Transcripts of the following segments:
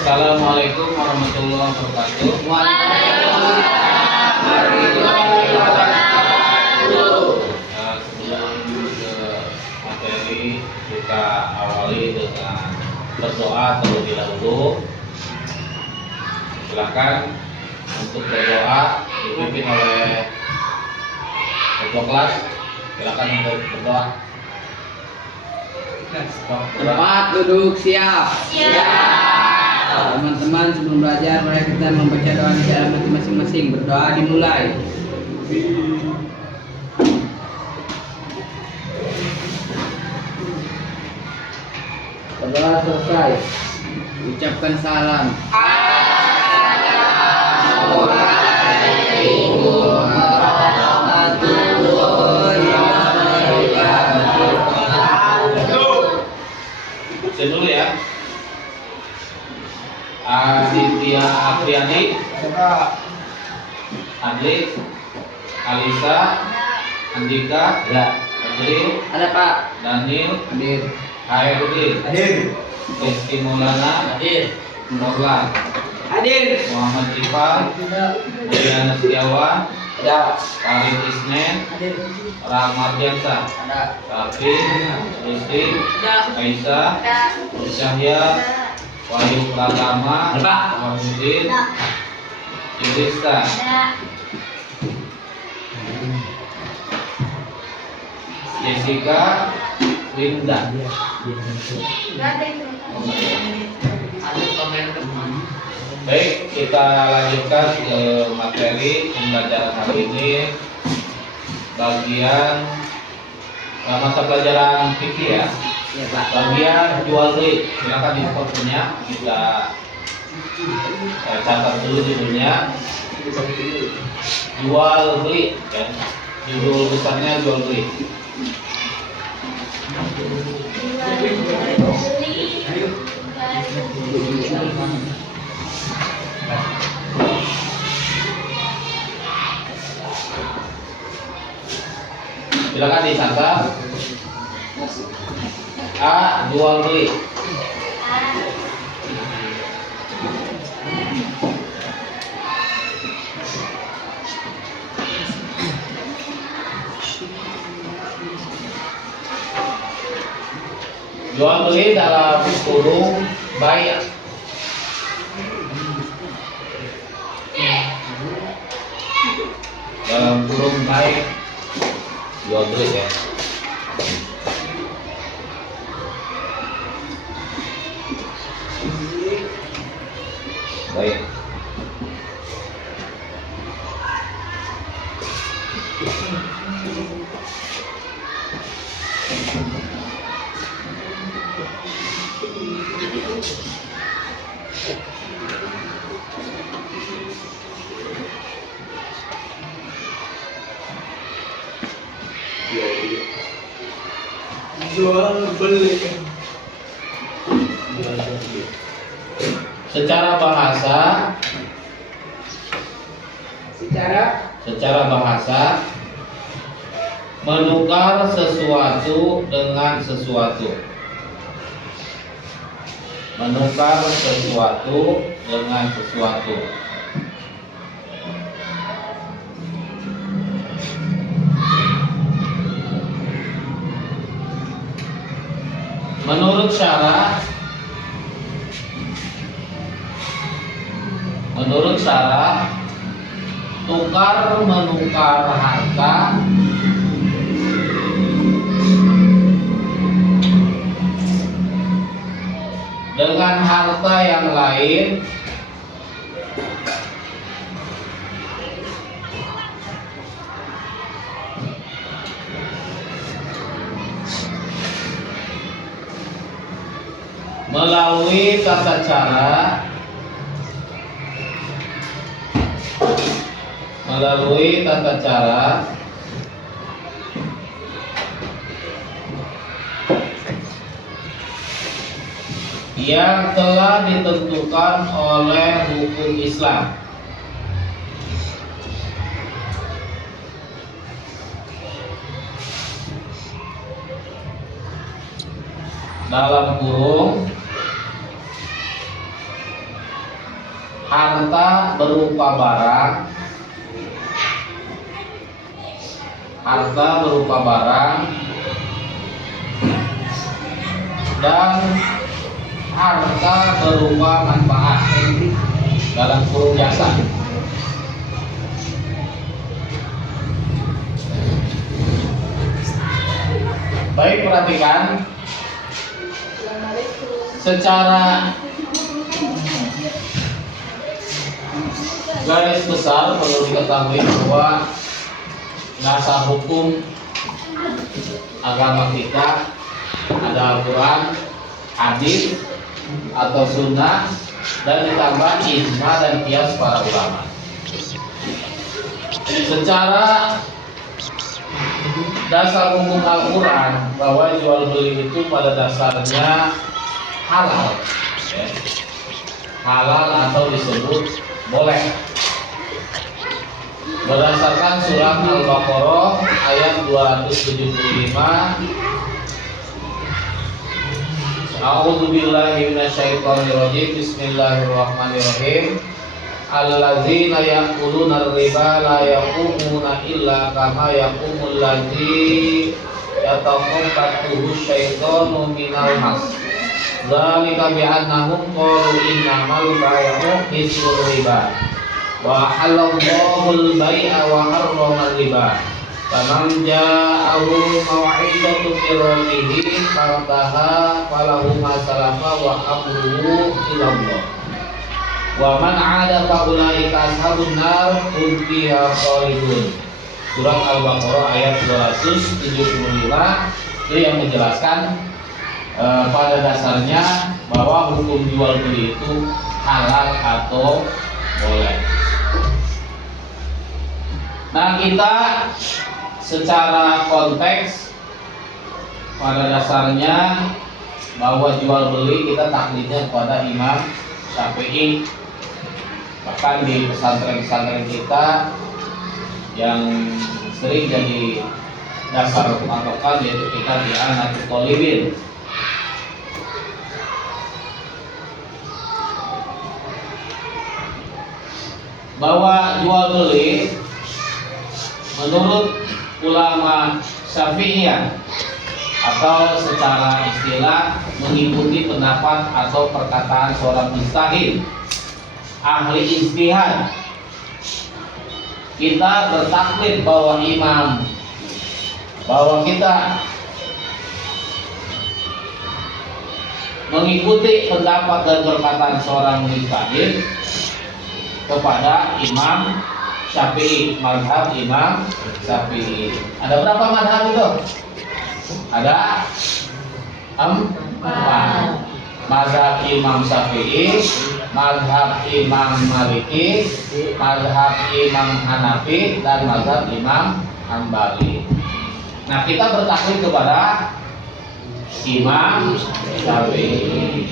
Assalamualaikum warahmatullahi wabarakatuh. Waalaikumsalam warahmatullahi wabarakatuh. Sebelum ke materi, kita awali dengan berdoa terlebih dahulu. Silakan untuk berdoa dipimpin oleh ketua kelas. Silakan untuk berdoa. Tempat duduk siap. Teman-teman, sebelum belajar mari kita membaca doa di dalam hati masing-masing. Berdoa dimulai. Berdoa selesai. Ucapkan salam. Assalamualaikum warahmatullahi wabarakatuh. Dulu ya. Aditya Apriani, Adli, Alisa, Andika, Adri, Ada Pak. Daniel, Hadir. Hairudin, Hadir. Rizky Maulana, Hadir. Morlan, Hadir. Muhammad Iqbal, Mulyana Setiawan, Ada. Farid Isnen, Hadir. Rahmat Biansa, Ada. Rafi, Rizky, Aisyah, Cahya, Wahyu Pratama, Pak. Wahidin, Idrista, Jessica, Linda. Baik, kita lanjutkan ke materi pembelajaran hari ini. Bagian mata pelajaran fikih ya. Iya Pak. Bagian jual beli, silakan di punya kita catat dulu judulnya. Jual beli, ya. Judul besarnya jual beli. Silakan dicatat. A. Jual beli. Jual beli dalam kurung bayar. Dalam kurung baik jual beli ya. Baik. Jual beli. Secara bahasa, menukar sesuatu dengan sesuatu. Menukar sesuatu dengan sesuatu. Menurut syara, tukar menukar harta dengan harta yang lain melalui tata cara yang telah ditentukan oleh hukum Islam. Dalam kurung harta berupa barang, harta berupa barang dan harta berupa manfaat dalam kurung jasa. Baik, perhatikan secara garis besar perlu diketahui bahwa dasar hukum agama kita ada Al-Quran, hadis atau sunnah, dan ditambah ijma dan qiyas para ulama. Secara dasar hukum Al-Quran bahwa jual beli itu pada dasarnya halal, ya. Halal atau disebut boleh berdasarkan surat Al-Baqarah ayat 275. A'udzubillahi minasyaitonirrajim. Bismillahirrahmanirrahim. Alladzina ya'kuluna ar-riba la yaqumuna illa kama yaqumul ladzi yatakhabbathu syaitanu minal mas. Dzalika bi'annahum qalu innamal bai'u mithlu riba wa halallahu al-bai'a wa harrama riba. Faman ja'ahu maw'izatun min rabbih fantaha falahu ma salafa wa amruhu ila Allah. Wa man 'ada fa ulaika ashabun nar hum fiha khalidun. Surat Al-Baqarah ayat 275 itu yang menjelaskan pada dasarnya bahwa hukum jual beli itu halal atau boleh. Nah, kita secara konteks pada dasarnya bahwa jual beli kita taklidnya kepada Imam Syafi'i. Bahkan di pesantren-pesantren kita yang sering jadi dasar patokan yaitu kita di Anatul Thalibin. Bahwa jual beli menurut ulama Syafi'iyah atau secara istilah mengikuti pendapat atau perkataan seorang mujtahid, ahli ijtihad. Kita bertaklid bahwa kita mengikuti pendapat dan perkataan seorang mujtahid kepada Imam Syafi'i, mazhab Imam Syafi'i. Ada berapa mazhab itu? Ada 4. Mazhab Imam Syafi'i, mazhab Imam Maliki, mazhab Imam Hanafi, dan mazhab Imam Hambali. Nah, kita bertaklid kepada Imam Syafi'i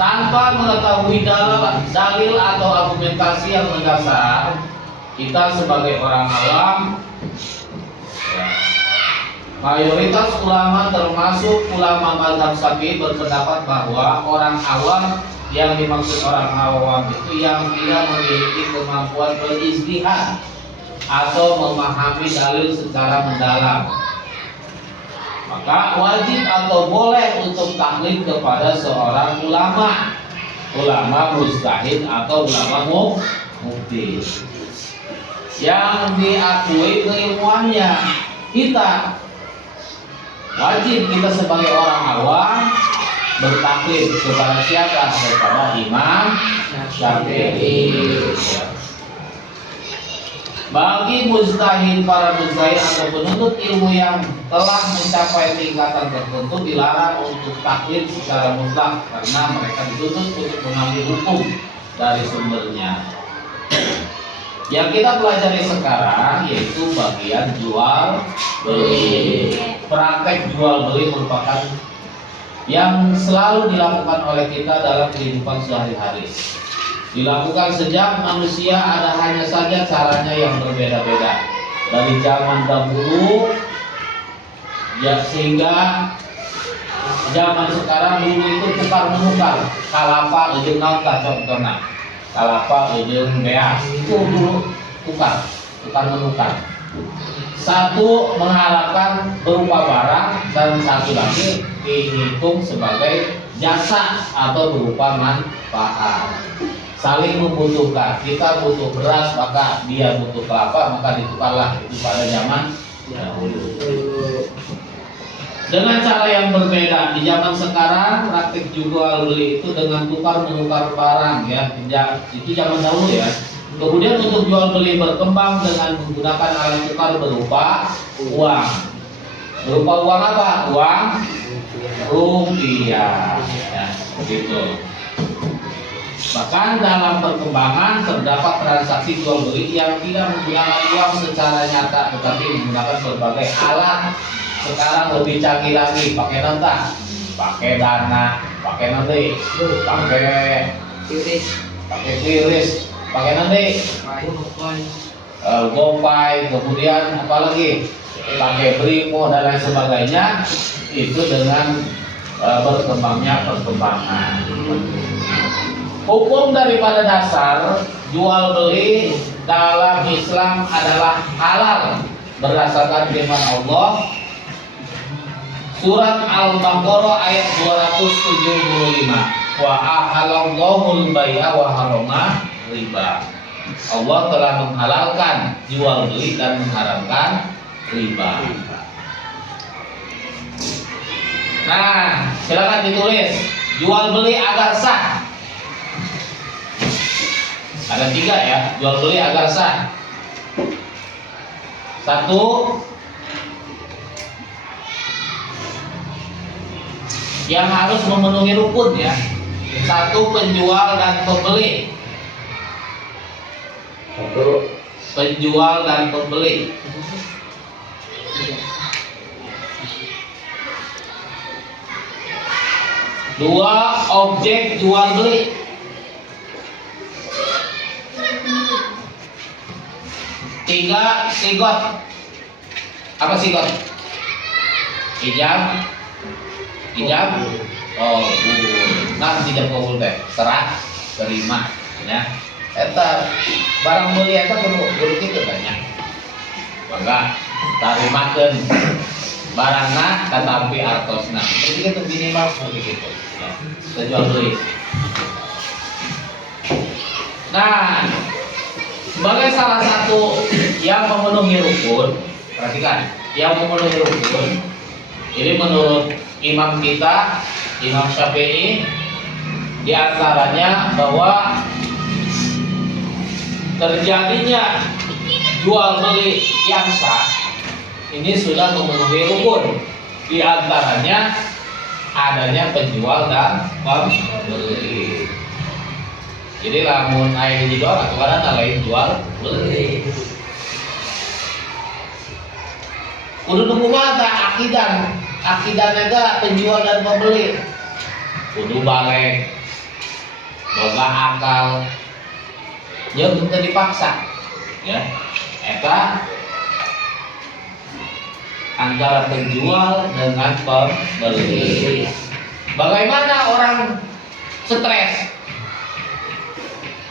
tanpa mengetahui dalil atau argumentasi yang mendasar. Kita sebagai orang awam, mayoritas ulama termasuk ulama mazhab Syafi'i berpendapat bahwa orang awam, yang dimaksud orang awam itu yang tidak memiliki kemampuan berijtihad atau memahami dalil secara mendalam, maka wajib atau boleh untuk taklid kepada seorang ulama mujtahid atau ulama mufti yang diakui keilmuannya. Kita wajib, kita sebagai orang awam bertaklid kepada siapa? Kepada Imam Syafi'i. Bagi mujtahid, para mujtahid atau penuntut ilmu yang telah mencapai tingkatan tertentu dilarang untuk taklid secara mutlak karena mereka dituntut untuk mengambil hukum dari sumbernya. Yang kita pelajari sekarang yaitu bagian jual beli. Praktek jual beli merupakan yang selalu dilakukan oleh kita dalam kehidupan sehari-hari. Dilakukan sejak manusia ada, hanya saja caranya yang berbeda-beda. Dari zaman dahulu ya, sehingga Zaman sekarang dulu itu tukar menukar, kalapa jeung naon tah contohna. Kalapa jeung beas. Itu dulu tukar menukar. Satu mengharapkan berupa barang dan satu lagi dihitung sebagai jasa atau berupa manfaat. Saling membutuhkan. Kita butuh beras, maka dia butuh kelapa, maka ditukarlah. Itu pada zaman dahulu. Dengan cara yang berbeda di zaman sekarang, praktik jual beli itu dengan tukar menukar barang ya. Itu zaman dahulu ya. Kemudian untuk jual beli berkembang dengan menggunakan alat tukar berupa uang. Berupa uang apa? Uang rupiah. Ya, begitu. Bahkan dalam perkembangan terdapat transaksi jual beli yang tidak menggunakan uang secara nyata, tetapi menggunakan berbagai alat. Sekarang lebih canggih lagi, pakai nota, pakai dana, pakai nanti, pakai QRIS, pakai nanti, GoPay, kemudian apalagi pakai Brimo dan lain sebagainya. Itu dengan berkembangnya perkembangan. Hukum daripada dasar jual beli dalam Islam adalah halal berdasarkan firman Allah. Surat Al-Baqarah ayat 275. Wa ahalallahul bai'a wa harama riba. Allah telah menghalalkan jual beli dan mengharamkan riba. Nah, silakan ditulis jual beli agar sah. Ada 3 ya, jual beli agar sah. 1, yang harus memenuhi rukun ya. 1, penjual dan pembeli. Penjual dan pembeli. 2, objek jual beli. 3, sigot. Apa sigot? Ijab. Oh, nah tidak kabul teh, serah, terima, ya. Eta barang beli eta kudu kitu banyak. Mangga tarimakeun barangna tetapi artosna. Jadi itu minimal seperti itu. Ya. Jual beli. Nah, sebagai salah satu yang memenuhi rukun, perhatikan, yang memenuhi rukun, ini menurut Imam kita, Imam Syafi'i, diantaranya bahwa terjadinya jual beli yang sah ini sudah memenuhi rukun. Diantaranya adanya penjual dan pembeli. Jadi lamun aya dijual atau ada lain jual beli. Kudu nunggu mata akidah nega penjual dan pembeli. Kudu balik, boga akal, jeung teu dipaksa, ya. Eta antara penjual dengan pembeli. Bagaimana orang stres?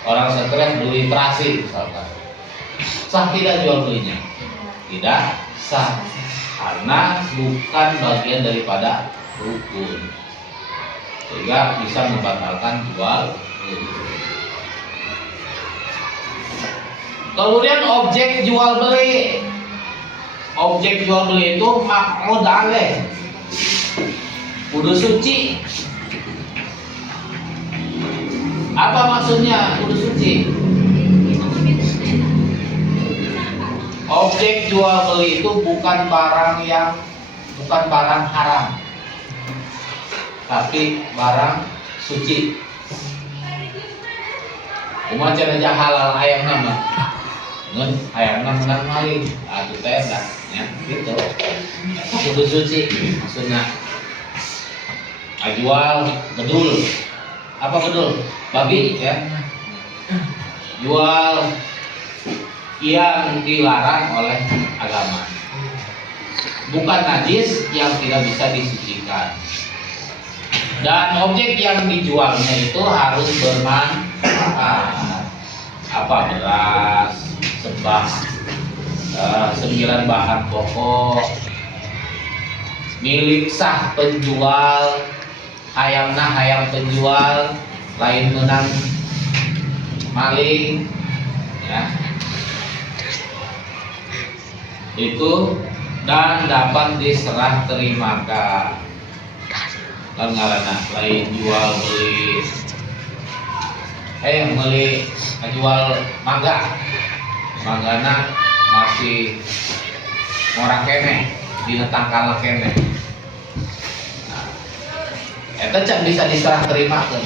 Orang stres beli terasi misalkan. Sah tidak jual belinya? Tidak sah. Karena bukan bagian daripada rukun, sehingga bisa membatalkan jual beli. Kemudian objek jual beli. Objek jual beli itu maq'ud alaih, kudu suci. Apa maksudnya kudu suci? Objek jual beli itu bukan barang haram, tapi barang suci. Umat cenah halal ayam nama, ngun ayam nama menang maling, atuh teh dah, ya gitu. Kudu suci maksudnya. Jual bedul, apa bedul? Babi ya. Jual yang dilarang oleh agama, bukan najis yang tidak bisa disucikan. Dan objek yang dijualnya itu harus bermanfaat. Apa beras, sembah, 9 bahan pokok, milik sah penjual, hayang penjual, lain menang maling, ya. Itu dan dapat diserah terimakan. Kan ngaranna lain jual beli beli jual magana masih orang kene dina tangkal kene. Nah, eta can bisa diserah terimakeun.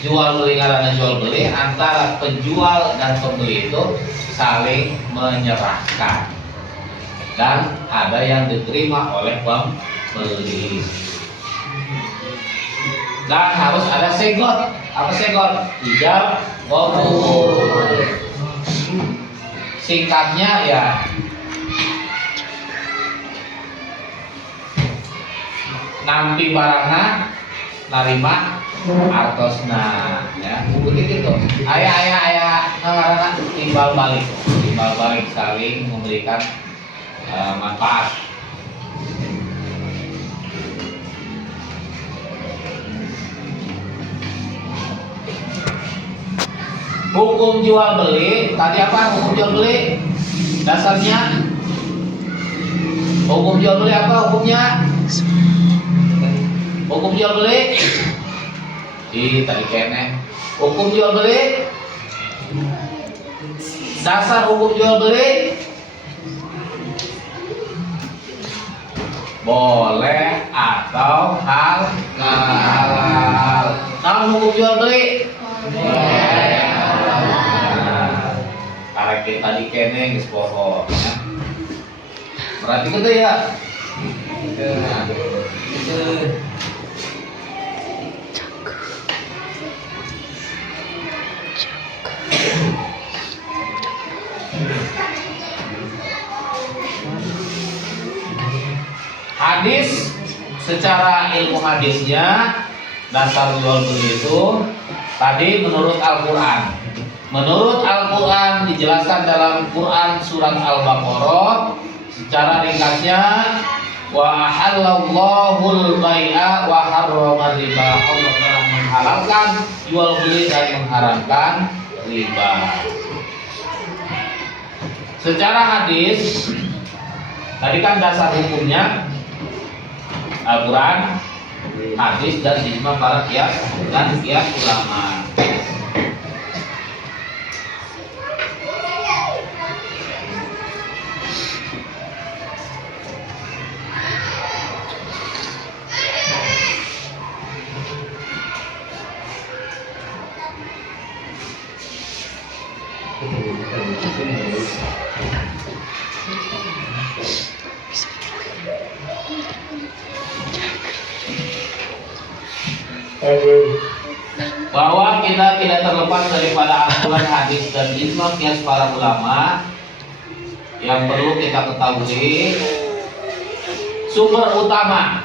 Jual beli ngaranna jual beli antara penjual dan pembeli itu saling menyerahkan. Dan ada yang diterima oleh pembeli. Dan harus ada segot. Apa segot? Ijab qabul. Singkatnya ya nampi barangna narima artosna, ya begitu. Aya ngaranna timbal balik saling memberikan manfaat. Hukum jual beli tadi apa? Hukum jual beli dasarnya hukum jual beli apa hukumnya? Hukum jual beli tadi kene hukum jual beli dasar hukum jual beli boleh atau halal. Nah, hukum jual beli karena kita di kene geus poho ya. Berarti gitu ya. Hadis secara ilmu hadisnya dasar jual beli itu tadi menurut Al-Quran. Menurut Al-Quran dijelaskan dalam Quran surat Al-Baqarah secara ringkasnya wa ahallallahul bai'a wa harrama riba. Allah telah menghalalkan jual beli dan mengharamkan riba. Secara hadis tadi kan dasar hukumnya Al-Quran, hadis dan ijma para qiyas dan qiyas ulama. Bahwa kita tidak terlepas daripada aturan hadis dan ijma qiyas para ulama. Yang perlu kita ketahui sumber utama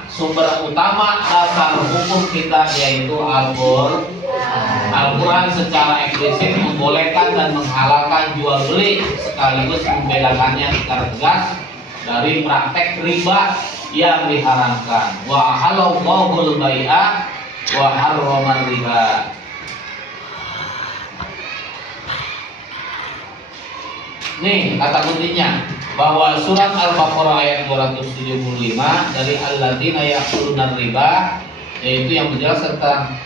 dasar hukum kita yaitu Al-Quran secara eksplisit membolehkan dan menghalalkan jual beli sekaligus membedakannya secara tegas dari praktek riba yang diharamkan. Wa ahallallahul bai'a wa harrama riba. Nih kata kuncinya bahwa surat Al-Baqarah ayat 275 dari alladzina ya'kuluna riba, yaitu yang menjelaskan tentang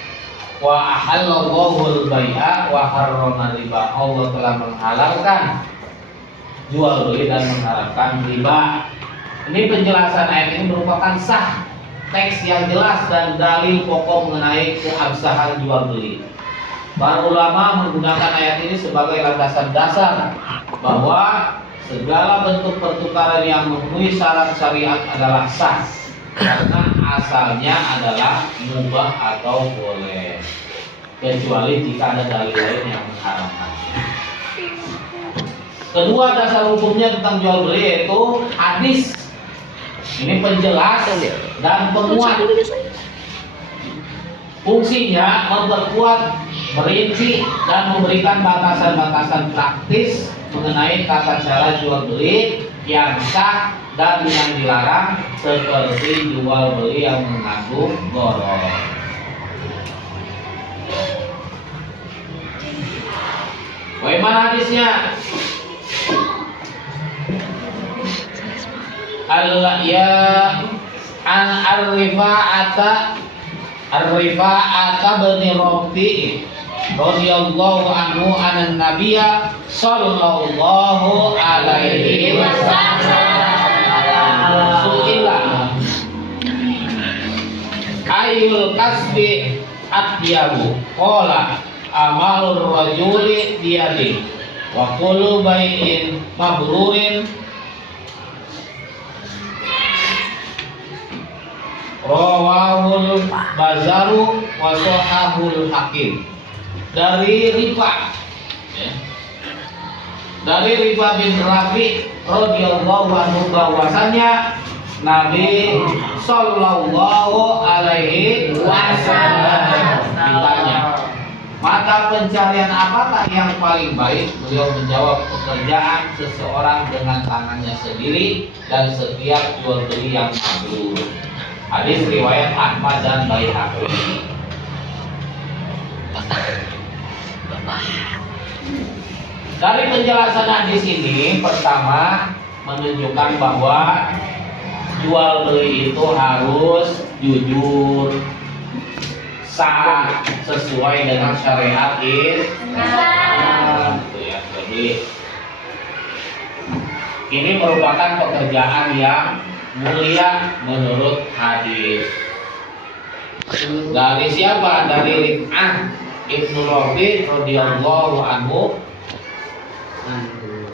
wa ahallallahul bai'a wa harrama riba. Allah telah menghalalkan jual beli dan mengharamkan riba. Ini penjelasan ayat ini merupakan sah, teks yang jelas dan dalil pokok mengenai keabsahan jual beli. Para ulama menggunakan ayat ini sebagai landasan dasar bahwa segala bentuk pertukaran yang memenuhi syarat syariat adalah sah karena asalnya adalah mubah atau boleh, kecuali jika ada dalil lain yang mengharamkannya. Kedua dasar hukumnya tentang jual beli yaitu hadis. Ini penjelas dan penguat. Fungsinya memperkuat, merinci, dan memberikan batasan-batasan praktis mengenai tata cara jual beli yang sah dan yang dilarang, seperti jual beli yang mengandung gharar. Bagaimana hadisnya? Ya an Ar-Rifa'ata bin Rafi' radhiyallahu anhu anan nabiyya sallallahu alaihi wasallam su'ila ayul kasbi atyabu qala amalur rajuli biyadi wa kullu bai'in mabrurin rawahul bazaru wa sahahul hakim. Dari Rifa, ya. Dari Rifa bin Rafi radhiyallahu anhu bahwasanya Nabi sallallahu alaihi wasallam ditanya, mata pencarian apakah yang paling baik? Beliau menjawab, pekerjaan seseorang dengan tangannya sendiri dan setiap jual beli yang mabrur. Hadis riwayat Ahmad dan Baihaqi. Dari penjelasan hadis ini, pertama menunjukkan bahwa jual beli itu harus jujur, sah, sesuai dengan syariat Islam. Jadi ini merupakan pekerjaan yang mulia menurut hadis. Dari siapa? Dari Rif'ah Ibnu Rafi radhiyallahu anhu